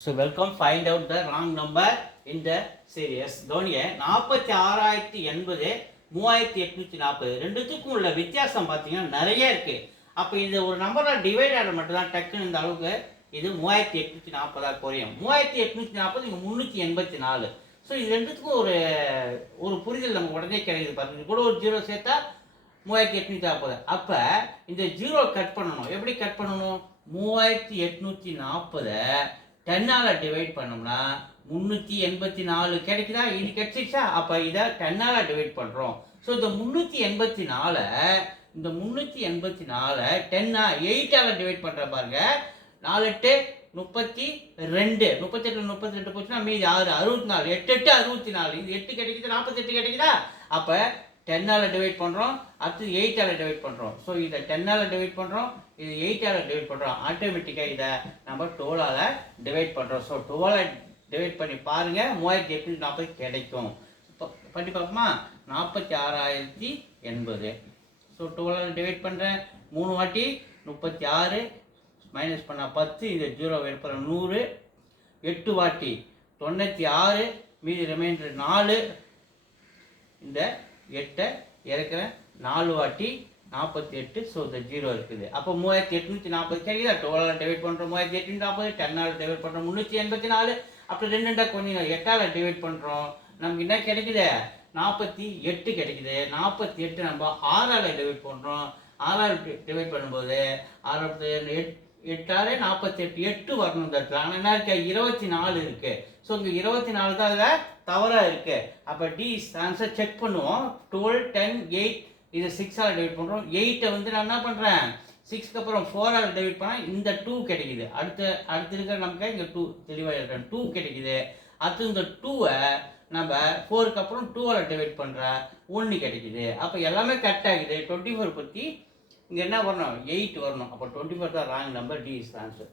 So welcome, find out the wrong number in the series. கவனிய 46,080 3840 ரெண்டுத்துக்கும் உள்ள வித்தியாசம் பார்த்தீங்கன்னா நிறைய இருக்கு. அப்போ இந்த ஒரு நம்பரால் டிவைட் ஆட மட்டும் தான் டக்குன்னு இந்த அளவுக்கு இது 3840 குறையும். 3840 இங்கே 384. ஸோ இது ரெண்டுத்துக்கும் ஒரு புரிதல் நமக்கு உடனே கிடைக்குது பாருங்க. கூட ஒரு ஜீரோ சேர்த்தா 3840. அப்போ இந்த ஜீரோ கட் பண்ணணும். எப்படி கட் பண்ணணும்? 3840 10ஆல் டிவைட் பண்ணோம்னா 384 கிடைக்குதா? இது கிடைச்சிச்சா? அப்போ இதை 10ஆல் டிவைட் பண்ணுறோம். ஸோ இந்த 384 10 8ஆல் டிவைட் பண்ணுற பாருங்க. 4 8 32, 38 போச்சுன்னா மீதி 6 64, 8 8 64, இது 8 கிடைக்குது, 48 கிடைக்குதா? அப்போ 10ஆல் டிவைட் பண்ணுறோம், அடுத்து 8ஆல் டிவைட் பண்ணுறோம். ஸோ இதை 10ஆல் டிவைட் பண்ணுறோம், இது 8ஆல் டிவைட் பண்ணுறோம். ஆட்டோமேட்டிக்காக இதை நம்ம 12ஆல் டிவைட் பண்ணுறோம். ஸோ 12ஆல் டிவைட் பண்ணி பாருங்கள், 3840 கிடைக்கும். இப்போ பண்ணி பார்ப்போமா? 46,080. ஸோ 12ஆல் டிவைட் பண்ணுறேன், 3 வாட்டி 36 மைனஸ் பண்ணால் 10, இந்த 0 எடுப்புறேன் 100, 8 வாட்டி 96, மீதி ரிமைண்டர் 4, இந்த 8 இறக்குறேன் 4 வாட்டி 48. ஸோ இந்த 0 இருக்குது. அப்போ 3840 கிடைக்குதா? 12ஆல் டிவைட் பண்ணுறோம் 3840, 10ஆல் டிவைட் பண்ணுறோம் 384, அப்புறம் 2 கொஞ்சம் 8ஆல் டிவைட் பண்ணுறோம். நமக்கு என்ன கிடைக்குது? 48 கிடைக்குது. 48 நம்ம 6ஆல் டிவைட் பண்ணுறோம். 6ஆல் டிவைட் பண்ணும்போது 8 48, 8 வரணும் இந்த இடத்துல. ஆனால் என்ன இருக்கு? 24 இருக்கு. ஸோ இங்கே 24 தான் அதில் தவறாக இருக்கு. அப்போ டி ஆன்சர் செக் பண்ணுவோம். 12, 10, 8, இது 6ஆல் டிவைட் பண்ணுறோம். 8 வந்து நான் என்ன பண்ணுறேன்? 6க்கு அப்புறம் 4ஆல் டிவைட் பண்ணால் இந்த 2 கிடைக்குது. அடுத்து இருக்கிற நமக்கு இங்கே 2 தெளிவாக இருக்கிறேன், 2 கிடைக்குது. அடுத்து இந்த 2வை நம்ம 4க்கு அப்புறம் 2ஆல் டிவைட் பண்ணுற 1 கிடைக்குது. அப்போ எல்லாமே கரெக்ட் ஆகுது. 24 பற்றி இங்கே என்ன வரணும்? 8 வரணும். அப்போ 24 தான் wrong number. D is answer.